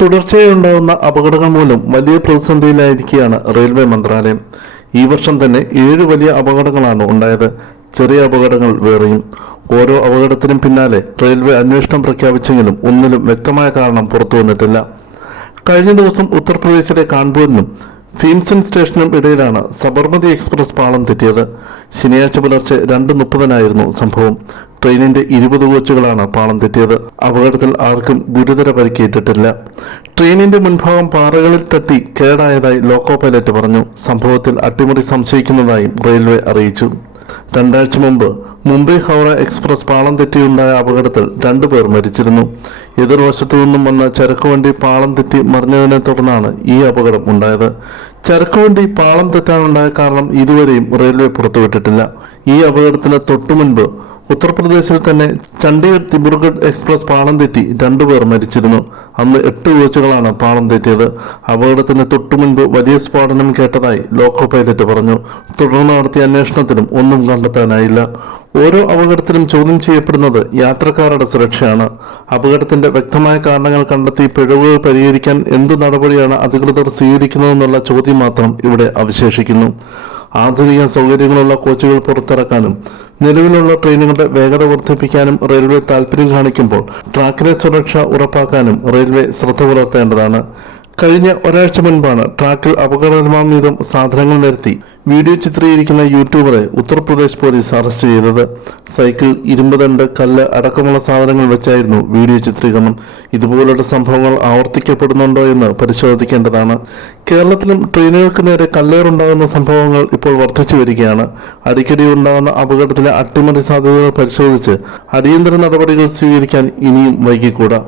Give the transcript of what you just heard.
തുടർച്ചയായി ഉണ്ടാകുന്ന അപകടങ്ങൾ മൂലം വലിയ പ്രതിസന്ധിയിലായിരിക്കുകയാണ് റെയിൽവേ മന്ത്രാലയം. ഈ വർഷം തന്നെ ഏഴ് വലിയ അപകടങ്ങളാണ് ഉണ്ടായത്. ചെറിയ അപകടങ്ങൾ വേറെയും. ഓരോ അപകടത്തിനും പിന്നാലെ റെയിൽവേ അന്വേഷണം പ്രഖ്യാപിച്ചെങ്കിലും ഒന്നിലും വ്യക്തമായ കാരണം പുറത്തു വന്നിട്ടില്ല. കഴിഞ്ഞ ദിവസം ഉത്തർപ്രദേശിലെ കാൺപൂരിനും ഭീംസൺ സ്റ്റേഷനും ഇടയിലാണ് സബർമതി എക്സ്പ്രസ് പാളം തെറ്റിയത്. ശനിയാഴ്ച പുലർച്ചെ രണ്ട് മുപ്പതിനായിരുന്നു സംഭവം. ട്രെയിനിന്റെ ഇരുപത് കോച്ചുകളാണ് പാളം തെറ്റിയത്. അപകടത്തിൽ ആർക്കും ഗുരുതര പരിക്കേറ്റിട്ടില്ല. ട്രെയിനിന്റെ മുൻഭാഗം പാറകളിൽ തട്ടി കേടായതായി ലോക്കോ പൈലറ്റ് പറഞ്ഞു. സംഭവത്തിൽ അട്ടിമറി സംശയിക്കുന്നതായും റെയിൽവേ അറിയിച്ചു. രണ്ടാഴ്ച മുമ്പ് മുംബൈ ഹൗറ എക്സ്പ്രസ് പാളം തെറ്റിയുണ്ടായ അപകടത്തിൽ രണ്ടുപേർ മരിച്ചിരുന്നു. എതിർവശത്തു നിന്നും വന്ന ചരക്കുവണ്ടി പാളം തെറ്റി മറിഞ്ഞതിനെ തുടർന്നാണ് ഈ അപകടം ഉണ്ടായത്. ചരക്കുവണ്ടി പാളം തെറ്റാനുണ്ടായ കാരണം ഇതുവരെയും റെയിൽവേ പുറത്തുവിട്ടിട്ടില്ല. ഈ അപകടത്തിന് തൊട്ടുമുൻപ് ഉത്തർപ്രദേശിൽ തന്നെ ചണ്ഡീഗഡ് ദിബ്രുഗഡ് എക്സ്പ്രസ് പാളം തെറ്റി രണ്ടുപേർ മരിച്ചിരുന്നു. അന്ന് എട്ട് കോച്ചുകളാണ് പാളം തെറ്റിയത്. അപകടത്തിന് തൊട്ടുമുൻപ് വലിയ സ്ഫോടനം കേട്ടതായി ലോക്കോ പൈലറ്റ് പറഞ്ഞു. തുടർന്ന് നടത്തിയ അന്വേഷണത്തിലും ഒന്നും കണ്ടെത്താനായില്ല. ഓരോ അപകടത്തിലും ചോദ്യം ചെയ്യപ്പെടുന്നത് യാത്രക്കാരുടെ സുരക്ഷയാണ്. അപകടത്തിന്റെ വ്യക്തമായ കാരണങ്ങൾ കണ്ടെത്തി പിഴവുകൾ പരിഹരിക്കാൻ എന്ത് നടപടിയാണ് അധികൃതർ സ്വീകരിക്കുന്നതെന്നുള്ള ചോദ്യം മാത്രം ഇവിടെ അവശേഷിക്കുന്നു. ആധുനിക സൗകര്യങ്ങളുള്ള കോച്ചുകൾ പുറത്തിറക്കാനും നിലവിലുള്ള ട്രെയിനുകളുടെ വേഗത വർദ്ധിപ്പിക്കാനും റെയിൽവേ താൽപര്യം കാണിക്കുമ്പോൾ ട്രാക്കിലെ സുരക്ഷ ഉറപ്പാക്കാനും റെയിൽവേ ശ്രദ്ധ പുലർത്തേണ്ടതാണ്. കഴിഞ്ഞ ഒരാഴ്ച മുൻപാണ് ട്രാക്കിൽ അപകടകരമാം വിധം സാധനങ്ങൾ നിരത്തി. വീഡിയോ ചിത്രീകരിക്കുന്ന യൂട്യൂബറെ ഉത്തർപ്രദേശ് പോലീസ് അറസ്റ്റ് ചെയ്തത്. സൈക്കിൾ ഇരുമ്പുദണ്ട് കല്ല് അടക്കമുള്ള സാധനങ്ങൾ വെച്ചായിരുന്നു വീഡിയോ ചിത്രീകരണം. ഇതുപോലുള്ള സംഭവങ്ങൾ ആവർത്തിക്കപ്പെടുന്നുണ്ടോ എന്ന് പരിശോധിക്കേണ്ടതാണ്. കേരളത്തിലും ട്രെയിനുകൾക്ക് നേരെ കല്ലേറുണ്ടാകുന്ന സംഭവങ്ങൾ ഇപ്പോൾ വർദ്ധിച്ചു വരികയാണ്. അടിക്കടി ഉണ്ടാകുന്ന അപകടത്തിലെ അട്ടിമറി സാധ്യതകൾ പരിശോധിച്ച് അടിയന്തര നടപടികൾ സ്വീകരിക്കാൻ ഇനിയും വൈകിക്കൂടാ.